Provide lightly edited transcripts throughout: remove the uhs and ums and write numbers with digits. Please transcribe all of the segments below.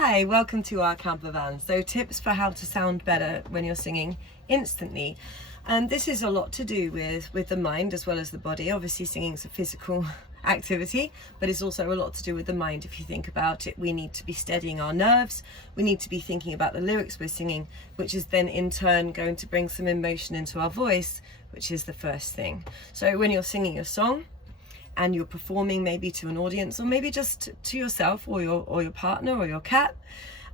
Hi, welcome to our camper van. So tips for how to sound better when you're singing instantly. And this is a lot to do with the mind as well as the body. Obviously singing is a physical activity, but it's also a lot to do with the mind. If you think about it, we need to be steadying our nerves. We need to be thinking about the lyrics we're singing, which is then in turn going to bring some emotion into our voice, which is the first thing. So when you're singing a song, and you're performing maybe to an audience or maybe just to yourself or your partner or your cat,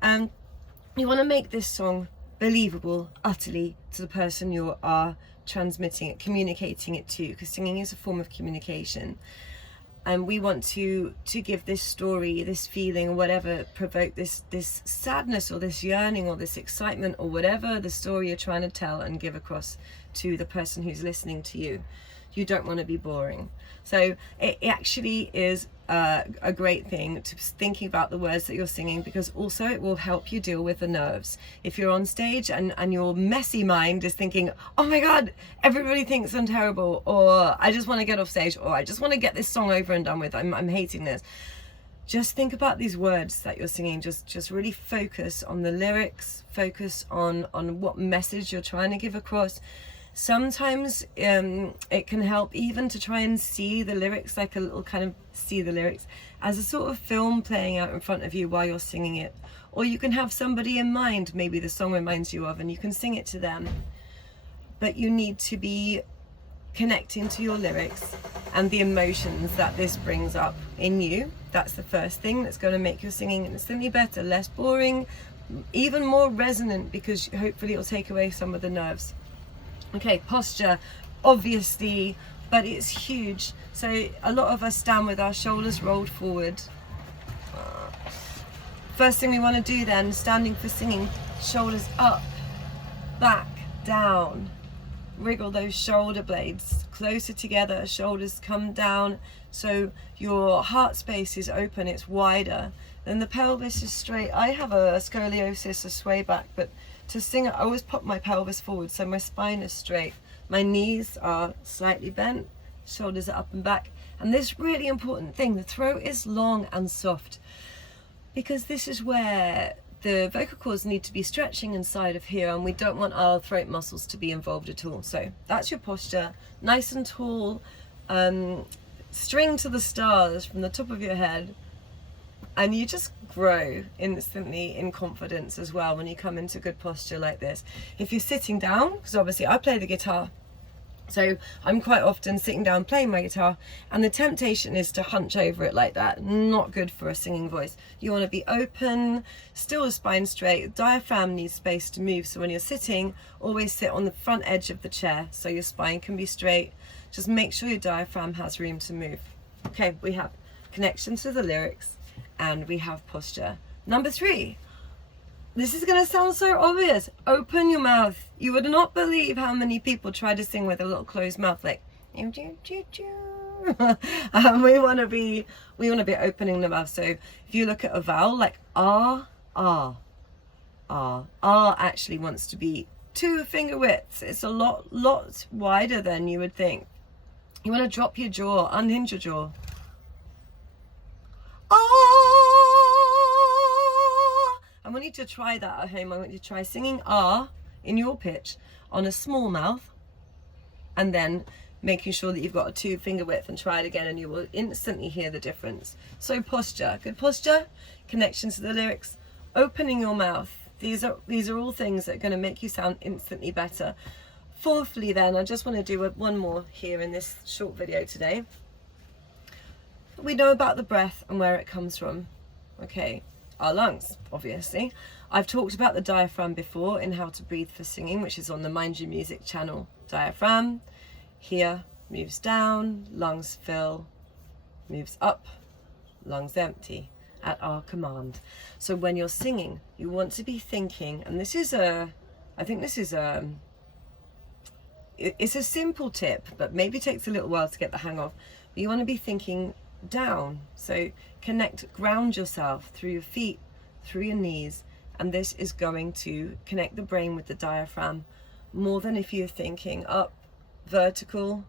you want to make this song believable utterly to the person you are transmitting it, communicating it to, because singing is a form of communication. And we want to give this story, this feeling, or whatever, provoke this sadness or this yearning or this excitement or whatever the story you're trying to tell and give across to the person who's listening to you. You don't want to be boring. So it actually is a great thing to thinking about the words that you're singing, because also it will help you deal with the nerves. If you're on stage and your messy mind is thinking, oh my God, everybody thinks I'm terrible, or I just want to get off stage, or I just want to get this song over and done with, I'm hating this. Just think about these words that you're singing. Just really focus on the lyrics, focus on what message you're trying to give across. Sometimes it can help even to try and see the lyrics, like a little kind of see the lyrics as a sort of film playing out in front of you while you're singing it. Or you can have somebody in mind, maybe the song reminds you of, and you can sing it to them. But you need to be connecting to your lyrics and the emotions that this brings up in you. That's the first thing that's going to make your singing instantly better, less boring, even more resonant, because hopefully it'll take away some of the nerves. Okay, posture, obviously, but it's huge. So a lot of us stand with our shoulders rolled forward. First thing we want to do then, standing for singing, shoulders up, back, down. Wriggle those shoulder blades closer together, shoulders come down so your heart space is open, it's wider. Then the pelvis is straight. I have a scoliosis, a sway back, but to sing, I always pop my pelvis forward so my spine is straight. My knees are slightly bent, shoulders are up and back. And this really important thing, the throat is long and soft, because this is where the vocal cords need to be stretching inside of here, and we don't want our throat muscles to be involved at all. So that's your posture, nice and tall, string to the stars from the top of your head. And you just grow instantly in confidence as well when you come into good posture like this. If you're sitting down, because obviously I play the guitar, so I'm quite often sitting down playing my guitar, and the temptation is to hunch over it like that. Not good for a singing voice. You want to be open, still a spine straight. Diaphragm needs space to move, so when you're sitting, always sit on the front edge of the chair so your spine can be straight. Just make sure your diaphragm has room to move. Okay, we have connection to the lyrics, and we have posture. Number 3, this is going to sound so obvious. Open your mouth. You would not believe how many people try to sing with a little closed mouth, like we want to be opening the mouth. So if you look at a vowel like ah, actually wants to be 2 finger widths. It's a lot wider than you would think. You want to drop your jaw, unhinge your jaw. I want you to try that at home. I want you to try singing ah in your pitch on a small mouth, and then making sure that you've got a 2 finger width, and try it again, and you will instantly hear the difference. So posture, good posture, connection to the lyrics, opening your mouth. These are all things that are going to make you sound instantly better. Fourthly then, I just want to do one more here in this short video today. We know about the breath and where it comes from. Okay, our lungs, obviously. I've talked about the diaphragm before in how to breathe for singing, which is on the Mind Your Music channel. Diaphragm here moves down, lungs fill, moves up, lungs empty at our command. So when you're singing, you want to be thinking, and it's a simple tip, but maybe takes a little while to get the hang of. But you want to be thinking down, so ground yourself through your feet, through your knees, and this is going to connect the brain with the diaphragm more than if you're thinking up, vertical.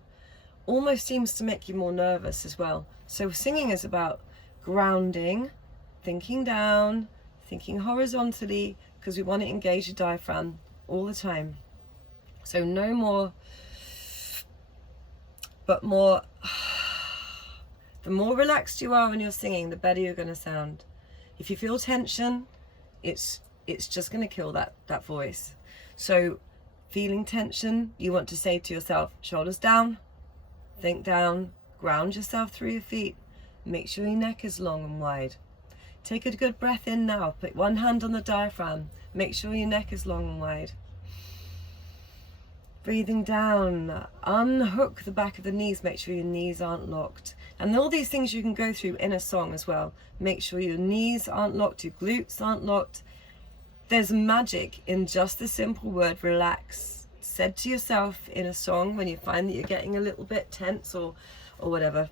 Almost seems to make you more nervous as well. So singing is about grounding, thinking down, thinking horizontally, because we want to engage the diaphragm all the time. So no more, but more. The more relaxed you are when you're singing, the better you're going to sound. If you feel tension, it's just going to kill that voice. So feeling tension, you want to say to yourself, shoulders down, think down, ground yourself through your feet, make sure your neck is long and wide. Take a good breath in now, put one hand on the diaphragm, make sure your neck is long and wide. Breathing down, unhook the back of the knees, make sure your knees aren't locked. And all these things you can go through in a song as well. Make sure your knees aren't locked, your glutes aren't locked. There's magic in just the simple word relax, said to yourself in a song when you find that you're getting a little bit tense or whatever.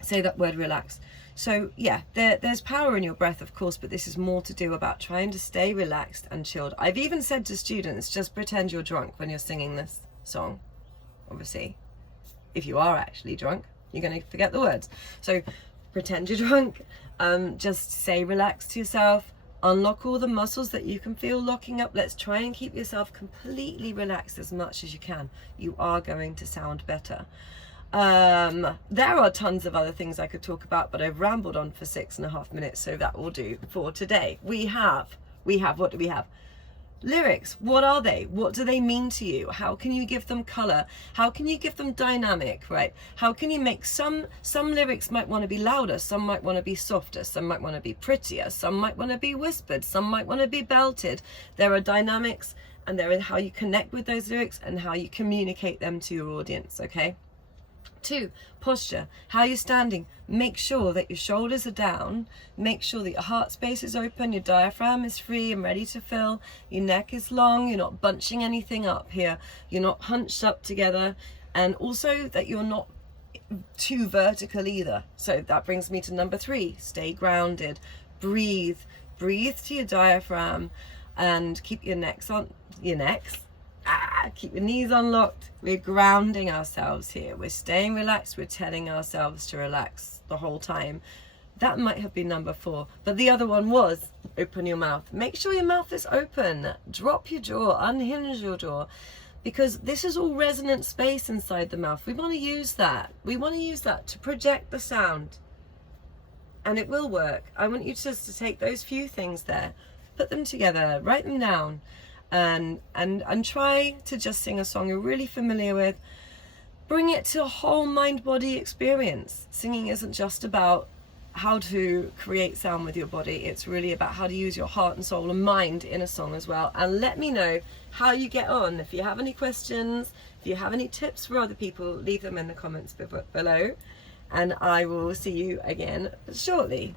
Say that word relax. So yeah, there's power in your breath, of course, but this is more to do about trying to stay relaxed and chilled. I've even said to students, just pretend you're drunk when you're singing this song. Obviously, if you are actually drunk, you're going to forget the words. So pretend you're drunk, just say relax to yourself, unlock all the muscles that you can feel locking up. Let's try and keep yourself completely relaxed as much as you can. You are going to sound better. There are tons of other things I could talk about, but I've rambled on for 6.5 minutes, so that will do for today. We have, what do we have? Lyrics. What are they? What do they mean to you? How can you give them color? How can you give them dynamic, right? How can you make some lyrics might want to be louder, some might want to be softer, some might want to be prettier, some might want to be whispered, some might want to be belted. There are dynamics, and there is how you connect with those lyrics and how you communicate them to your audience, okay? 2, posture. How you're standing. Make sure that your shoulders are down. Make sure that your heart space is open, your diaphragm is free and ready to fill, your neck is long, you're not bunching anything up here, you're not hunched up together, and also that you're not too vertical either. So that brings me to number 3. Stay grounded. Breathe to your diaphragm and keep your necks. Keep your knees unlocked. We're grounding ourselves here. We're staying relaxed. We're telling ourselves to relax the whole time. That might have been number 4, but the other one was open your mouth. Make sure your mouth is open. Drop your jaw, unhinge your jaw, because this is all resonant space inside the mouth. We want to use that. We want to use that to project the sound, and it will work. I want you just to take those few things there, put them together, write them down, and try to just sing a song you're really familiar with. Bring it to a whole mind-body experience. Singing isn't just about how to create sound with your body, it's really about how to use your heart and soul and mind in a song as well. And let me know how you get on. If you have any questions, if you have any tips for other people, leave them in the comments below, and I will see you again shortly.